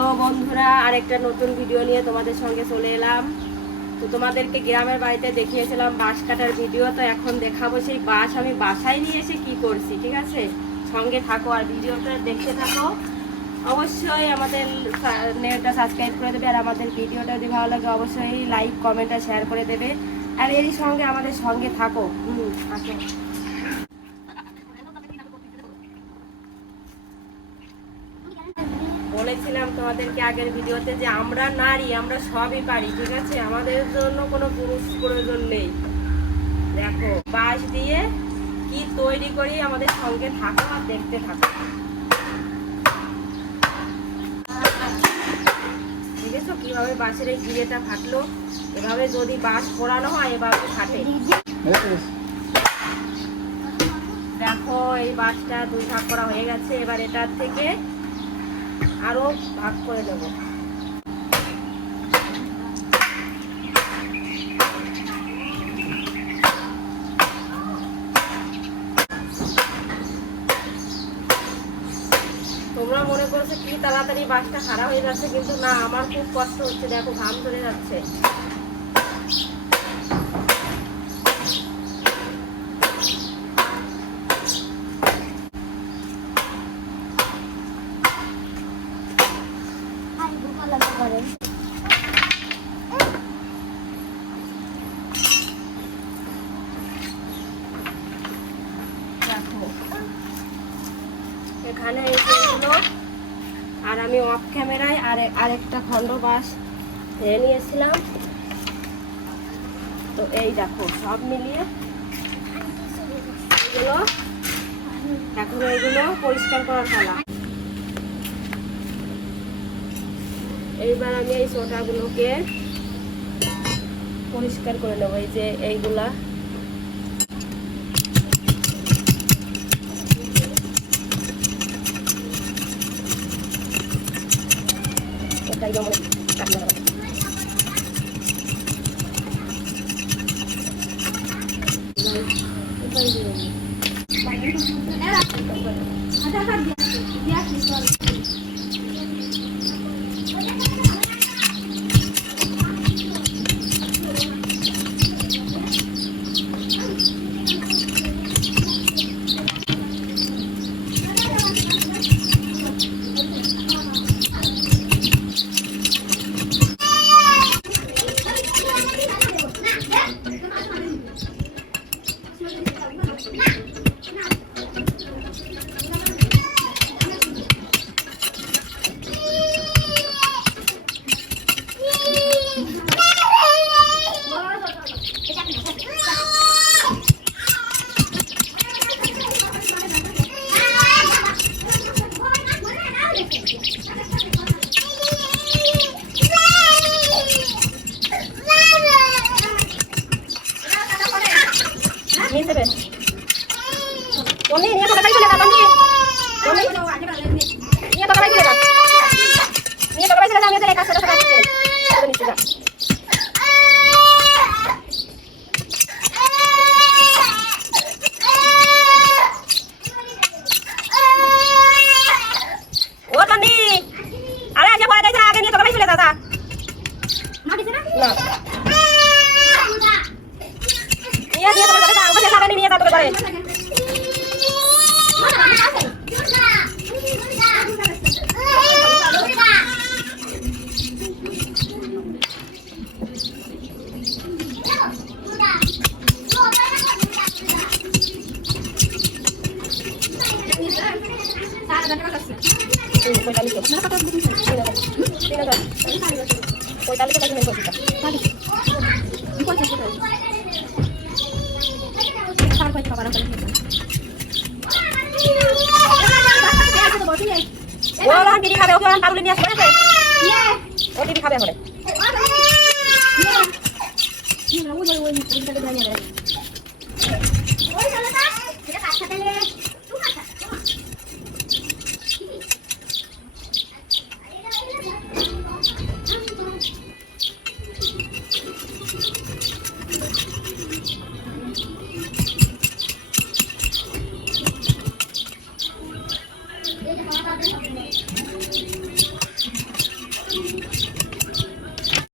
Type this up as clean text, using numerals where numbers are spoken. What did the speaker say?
তো বন্ধুরা, আরেকটা নতুন ভিডিও নিয়ে তোমাদের সঙ্গে চলে এলাম। তো তোমাদেরকে গ্রামের বাড়িতে দেখিয়েছিলাম বাঁশ কাটার ভিডিও, তো এখন দেখাবো সেই বাঁশ আমি বাসায় নিয়ে এসে কি করছি। ঠিক আছে, সঙ্গে থাকো আর ভিডিওটা দেখতে থাকো। অবশ্যই আমাদের চ্যানেলটা সাবস্ক্রাইব করে দেবে, আর আমাদের ভিডিওটা যদি ভালো লাগে অবশ্যই লাইক কমেন্ট আর শেয়ার করে দেবে। আর এরই সঙ্গে আমাদের সঙ্গে থাকো। থাকো। বলেছিলাম তোমাদেরকে আগের ভিডিওতে যে আমরা নারী, আমরা সবই পারি। ঠিক আছে, আমাদের জন্য কোনো পুরুষ প্রয়োজন নেই। দেখো বাঁশ দিয়ে কি তৈরি করি, আমাদের সঙ্গে থাকো আর দেখতে থাকো। দেখেছো কিভাবে বাঁশের এই জিরেটা ফাটলো? এভাবে যদি বাঁশ পোড়ানো হয় এভাবে ফাটে। দেখো এই বাঁশটা 2 ভাগ করা হয়ে গেছে। এবার এটার থেকে আরো ভাগ করে দেবো। তোমরা মনে করছো কি তাড়াতাড়ি বাঁশটা খারাপ হয়ে যাচ্ছে, কিন্তু না, আমার খুব কষ্ট হচ্ছে। দেখো ঘাম চলে যাচ্ছে। এখানে এইগুলো, আর আমি অফ ক্যামেরায় আরেকটা খণ্ড বাঁশ ধরে নিয়েছিলাম। তো এই দেখো সব মিলিয়ে এগুলো এখন এইগুলো পরিষ্কার করার পালা। এইবার আমি এই ছোটাগুলোকে পরিষ্কার করে নেবো। এই যে এইগুলা